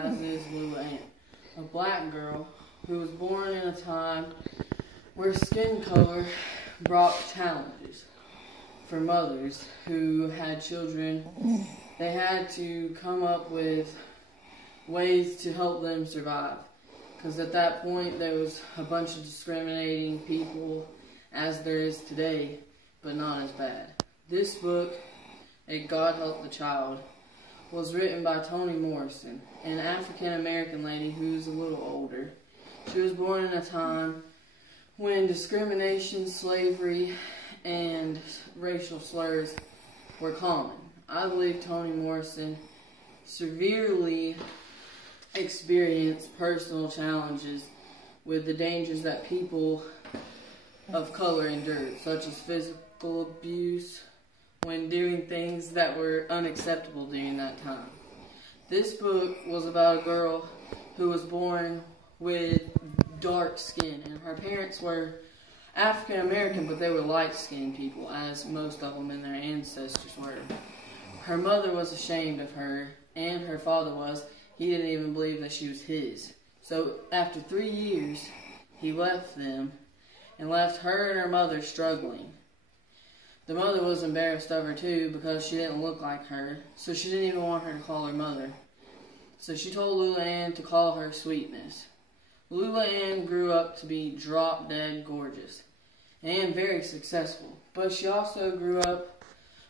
as is Lula Ann, a black girl who was born in a time where skin color brought challenges for mothers who had children. They had to come up with ways to help them survive, because at that point there was a bunch of discriminating people as there is today, but not as bad. This book, A God Help the Child, was written by Toni Morrison, an African-American lady who's a little older. She was born in a time when discrimination, slavery, and racial slurs were common. I believe Toni Morrison severely experienced personal challenges with the dangers that people of color endured, such as physical abuse when doing things that were unacceptable during that time. This book was about a girl who was born with dark skin, and her parents were African American, but they were light-skinned people, as most of them in their ancestors were. Her mother was ashamed of her, and her father was. He didn't even believe that she was his. So after 3 years, he left them and left her and her mother struggling. The mother was embarrassed of her too, because she didn't look like her, so she didn't even want her to call her mother. So she told Lula Ann to call her Sweetness. Lula Ann grew up to be drop-dead gorgeous and very successful, but she also grew up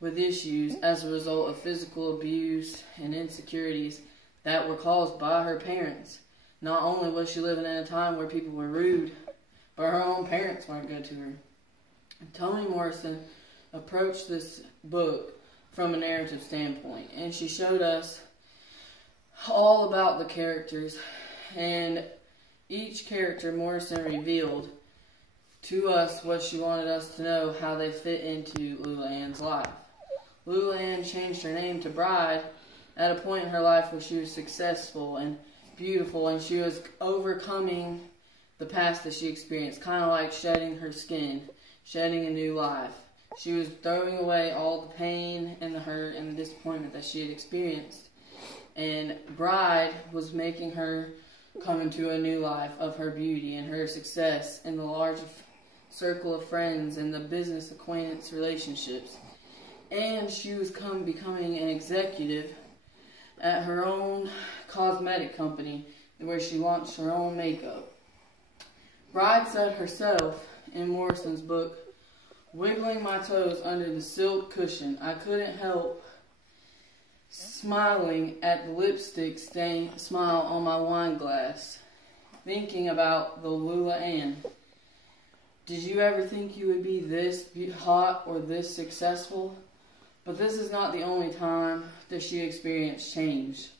with issues as a result of physical abuse and insecurities that were caused by her parents. Not only was she living in a time where people were rude, but her own parents weren't good to her. Toni Morrison approached this book from a narrative standpoint, and she showed us all about the characters, and each character Morrison revealed to us what she wanted us to know, how they fit into Lula Ann's life. Lula Ann changed her name to Bride at a point in her life where she was successful and beautiful, and she was overcoming the past that she experienced, kind of like shedding her skin, shedding a new life. She was throwing away all the pain and the hurt and the disappointment that she had experienced, and Bride was making her come into a new life of her beauty and her success in the large circle of friends and the business acquaintance relationships. And she was becoming an executive at her own cosmetic company, where she launched her own makeup. Bride said herself in Morrison's book, "Wiggling my toes under the silk cushion, I couldn't help smiling at the lipstick stain smile on my wine glass, thinking about the Lula Ann. Did you ever think you would be this hot or this successful?" But this is not the only time that she experienced change.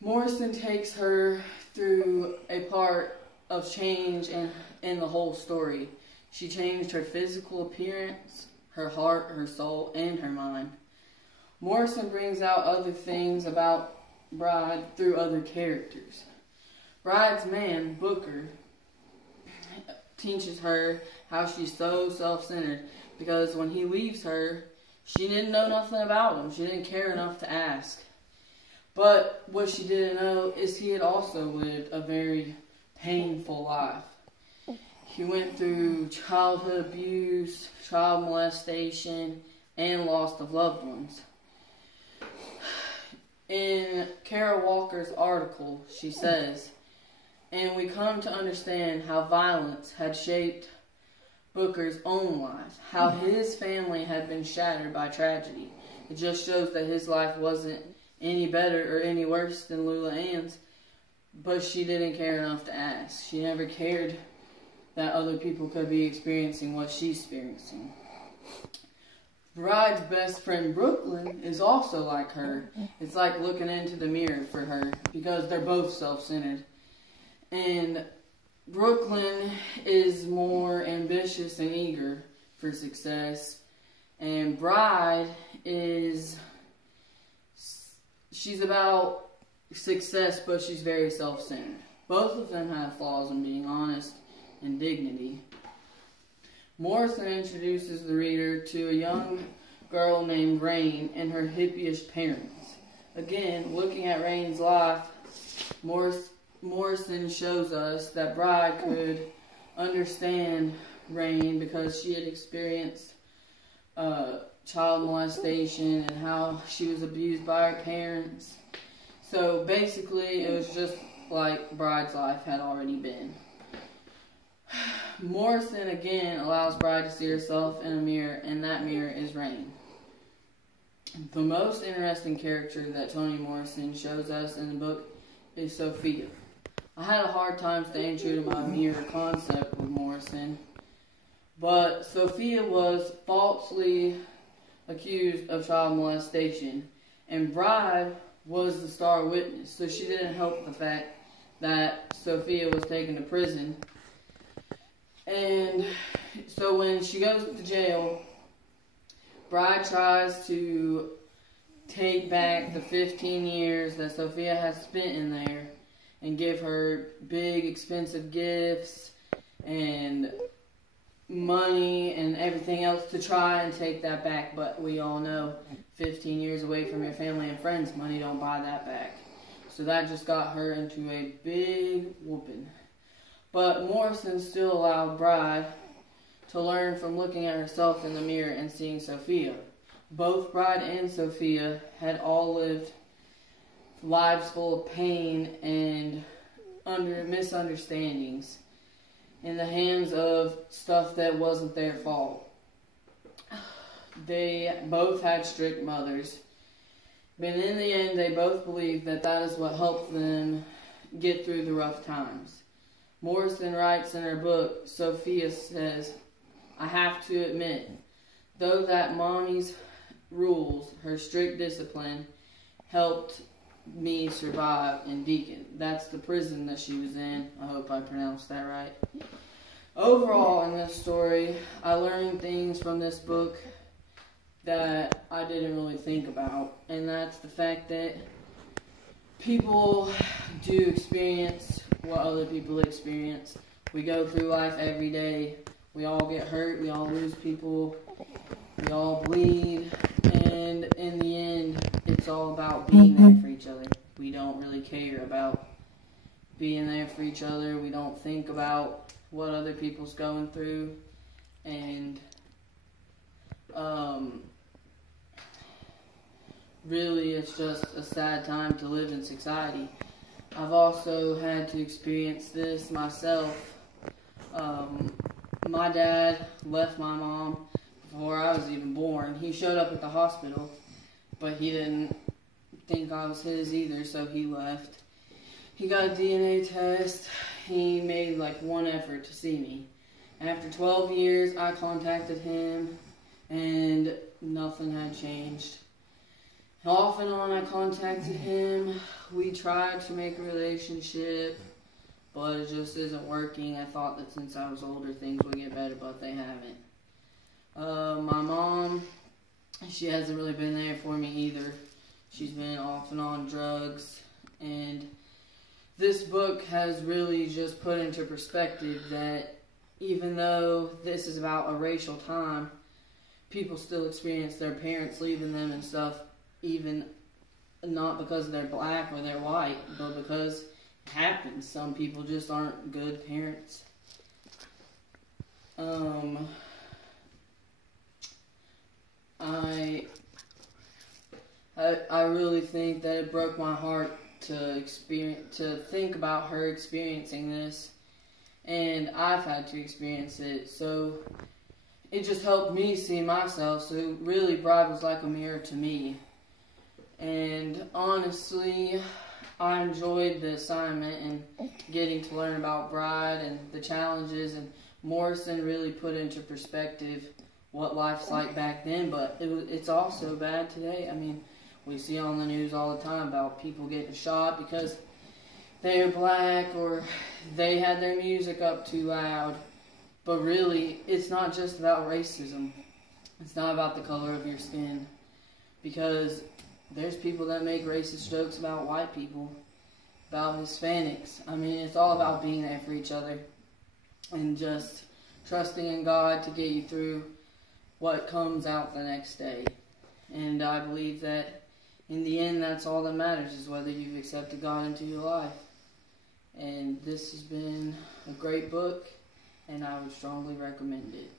Morrison takes her through a part of change in the whole story. She changed her physical appearance, her heart, her soul, and her mind. Morrison brings out other things about Bride through other characters. Bride's man, Booker, teaches her how she's so self-centered, because when he leaves her, she didn't know nothing about him. She didn't care enough to ask. But what she didn't know is he had also lived a very painful life. He went through childhood abuse, child molestation, and loss of loved ones. In Kara Walker's article, she says, "And we come to understand how violence had shaped Booker's own life, how his family had been shattered by tragedy. It just shows that his life wasn't any better or any worse than Lula Ann's, but she didn't care enough to ask. She never cared that other people could be experiencing what she's experiencing." Bride's best friend, Brooklyn, is also like her. It's like looking into the mirror for her, because they're both self-centered. And Brooklyn is more ambitious and eager for success, and Bride she's about success, but she's very self-centered. Both of them have flaws in being honest and dignity. Morrison introduces the reader to a young girl named Rain and her hippie-ish parents. Again, looking at Rain's life Morrison shows us that Bride could understand Rain because she had experienced child molestation and how she was abused by her parents. So basically, it was just like Bride's life had already been. Morrison again allows Bride to see herself in a mirror, and that mirror is Rain. The most interesting character that Toni Morrison shows us in the book is Sophia. I had a hard time staying true to my mirror concept with Morrison, but Sophia was falsely accused of child molestation, and Bride was the star witness, so she didn't help the fact that Sophia was taken to prison. And so when she goes to jail, Bride tries to take back the 15 years that Sophia has spent in there and give her big expensive gifts and money and everything else to try and take that back. But we all know 15 years away from your family and friends, money don't buy that back. So that just got her into a big whooping. But Morrison still allowed Bride to learn from looking at herself in the mirror and seeing Sophia. Both Bride and Sophia had all lived lives full of pain and under misunderstandings in the hands of stuff that wasn't their fault. They both had strict mothers, but in the end they both believed that that is what helped them get through the rough times. Morrison writes in her book, Sophia says, I have to admit, though that mommy's rules, her strict discipline, helped me survive in Deacon. That's the prison that she was in. I hope I pronounced that right. Overall, in this story, I learned things from this book that I didn't really think about, and that's the fact that people do experience what other people experience. We go through life every day. We all get hurt. We all lose people. We all bleed. And in the end, it's all about being there for each other. We don't really care about being there for each other. We don't think about what other people's going through. And really, it's just a sad time to live in society. I've also had to experience this myself. My dad left my mom before I was even born. He showed up at the hospital, but he didn't think I was his either, so he left. He got a DNA test. He made like one effort to see me. After 12 years, I contacted him, and nothing had changed. Off and on, I contacted him. We tried to make a relationship, but it just isn't working. I thought that since I was older, things would get better, but they haven't. My mom, she hasn't really been there for me either. She's been off and on drugs, and this book has really just put into perspective that even though this is about a racial time, people still experience their parents leaving them and stuff, even not because they're black or they're white, but because it happens. Some people just aren't good parents. I really think that it broke my heart to think about her experiencing this, and I've had to experience it, so it just helped me see myself. So really, Bride was like a mirror to me. And honestly, I enjoyed the assignment and getting to learn about Bride and the challenges, and Morrison really put into perspective what life's like back then, but it's also bad today. I mean, we see on the news all the time about people getting shot because they're black or they had their music up too loud. But really, it's not just about racism. It's not about the color of your skin, because there's people that make racist jokes about white people, about Hispanics. I mean, it's all about being there for each other and just trusting in God to get you through what comes out the next day. And I believe that in the end, that's all that matters, is whether you've accepted God into your life. And this has been a great book, and I would strongly recommend it.